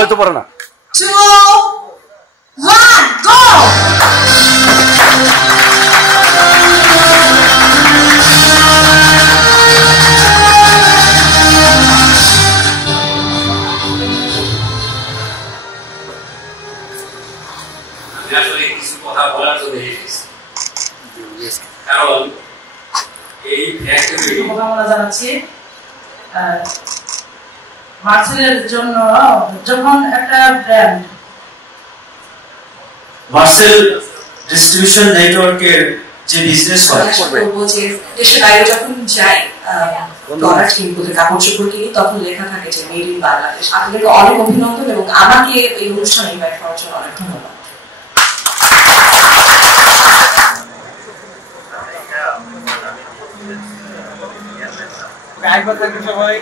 হয়তো পারে না। 2, 1, go! আসলে কিছু কথা বলার জন্য কারণ এই আমরা জানাচ্ছি মার্সেলের জন্য যখন একটা ব্র্যান্ড মার্সেল ডিস্ট্রিবিউশন নেটওয়ার্কের যে বিজনেস হয় বলবো যে দেশের বাইরে যখন যাই প্রোডাক্ট কিনতে কাপড় চোপড় কিনি তখন লেখা থাকে যে মেড ইন বাংলাদেশ। আপনাদেরকে অনেক অভিনন্দন এবং আমাকে এই অনুষ্ঠানে ইনভাইট করার জন্য অনেক ধন্যবাদ। সবাই